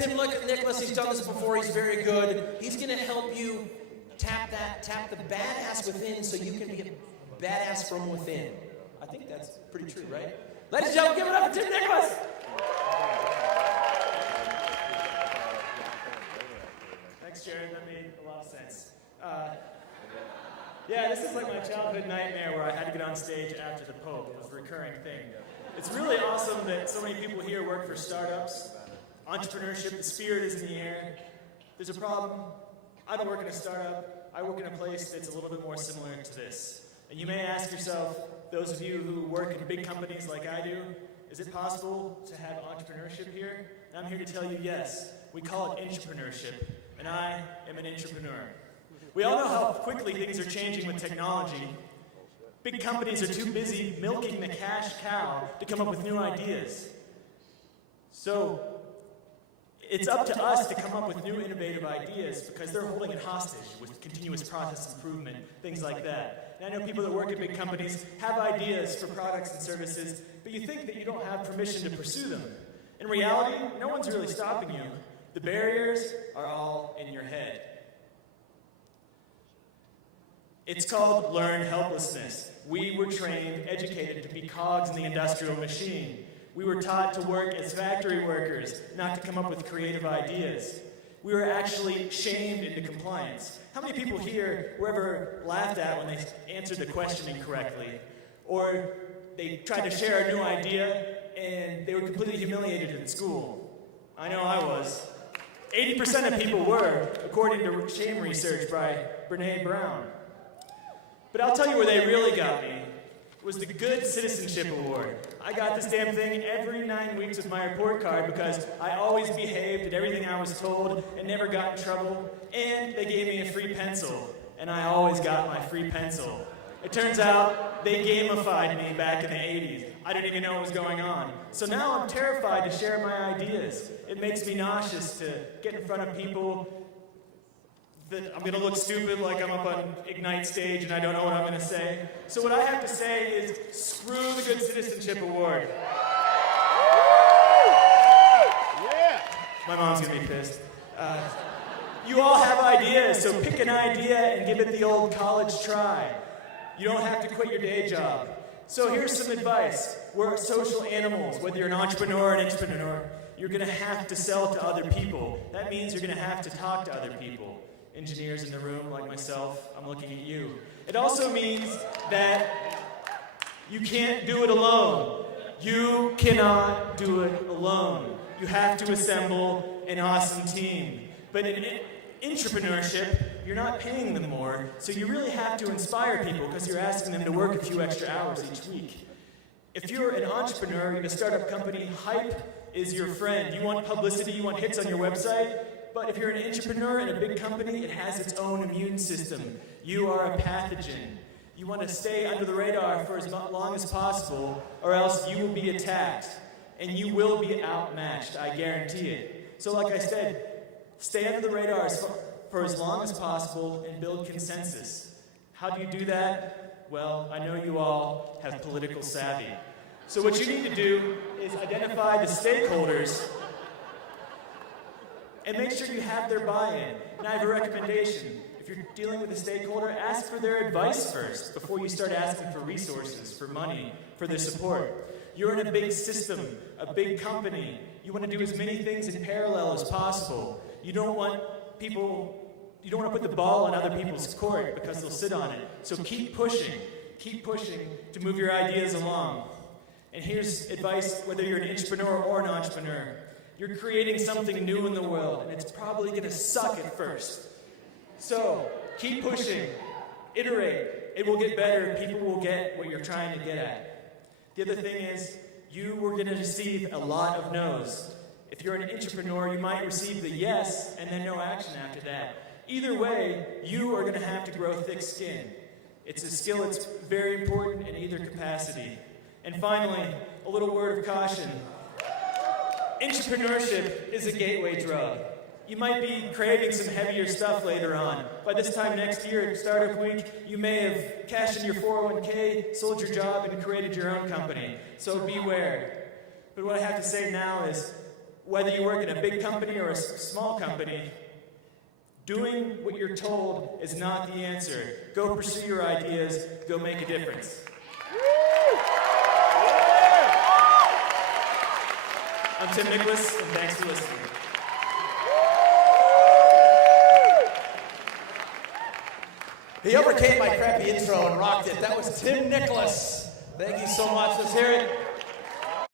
Tim Nicklas. He's done this before. He's very good. He's going to help you tap the badass within so you can be a badass from within. I think that's pretty true, right? Ladies and gentlemen, give it up for Tim Nicklas. Thanks, Jared. That made a lot of sense. Yeah, this is like my childhood nightmare where I had to get on stage after the Pope. It was a recurring thing. It's really awesome that so many people here work for startups. Entrepreneurship, the spirit is in the air. There's a problem. I don't work in a startup. I work in a place that's a little bit more similar to this. And you may ask yourself, those of you who work in big companies like I do, is it possible to have entrepreneurship here? And I'm here to tell you yes. We call it Intrapreneurship, and I am an intrapreneur. We all know how quickly things are changing with technology. Big companies are too busy milking the cash cow to come up with new ideas. So it's up to us to come up with new innovative ideas because they're holding it hostage with continuous process improvement, things like that. And I know people that work at big companies have ideas for products and services, but you think that you don't have permission to pursue them. In reality, no one's really stopping you. The barriers are all in your head. It's called learned helplessness. We were trained, educated to be cogs in the industrial machine. We were taught to work as factory workers, not to come up with creative ideas. We were actually shamed into compliance. How many people here were ever laughed at when they answered the question incorrectly? Or they tried to share a new idea and they were completely humiliated in school? I know I was. 80% of people were, according to shame research by Brene Brown. But I'll tell you where they really got me. Was the Good Citizenship Award. I got this damn thing every 9 weeks with my report card because I always behaved, did everything I was told, and never got in trouble. And they gave me a free pencil, and I always got my free pencil. It turns out they gamified me back in the 80s. I didn't even know what was going on. So now I'm terrified to share my ideas. It makes me nauseous to get in front of people that I'm going to look stupid like I'm up on Ignite stage and I don't know what I'm going to say. So what I have to say is, screw the Good Citizenship Award. Yeah. My mom's going to be pissed. You all have ideas, so pick an idea and give it the old college try. You don't have to quit your day job. So here's some advice. We're social animals. Whether you're an entrepreneur or an intrapreneur, you're going to have to sell to other people. That means you're going to have to talk to other people. Engineers in the room like myself, I'm looking at you. It also means that you can't do it alone. You cannot do it alone. You have to assemble an awesome team. But in intrapreneurship, you're not paying them more, so you really have to inspire people because you're asking them to work a few extra hours each week. If you're an entrepreneur in a startup company, hype is your friend. You want publicity, you want hits on your website. But if you're an entrepreneur in a big company, it has its own immune system. You are a pathogen. You want to stay under the radar for as long as possible, or else you will be attacked. And you will be outmatched, I guarantee it. So like I said, stay under the radar for as long as possible and build consensus. How do you do that? Well, I know you all have political savvy. So what you need to do is identify the stakeholders and make sure you have their buy-in. And I have a recommendation. If you're dealing with a stakeholder, ask for their advice first before you start asking for resources, for money, for their support. You're in a big system, a big company. You want to do as many things in parallel as possible. You don't want to put the ball in other people's court because they'll sit on it. So keep pushing to move your ideas along. And here's advice, whether you're an intrapreneur or an entrepreneur. You're creating something new in the world, and it's probably going to suck at first. So, keep pushing. Iterate. It will get better. People will get what you're trying to get at. The other thing is, you were going to receive a lot of no's. If you're an intrapreneur, you might receive the yes, and then no action after that. Either way, you are going to have to grow thick skin. It's a skill that's very important in either capacity. And finally, a little word of caution. Intrapreneurship is a gateway drug. You might be craving some heavier stuff later on. By this time next year at Startup Week, you may have cashed in your 401k, sold your job, and created your own company. So beware. But what I have to say now is, Whether you work in a big company or a small company, doing what you're told is not the answer. Go pursue your ideas. Go make a difference. I'm Tim Nicklas, and thanks for listening. He overcame my crappy intro and rocked it. That was Tim Nicklas. Thank you so much. Let's hear it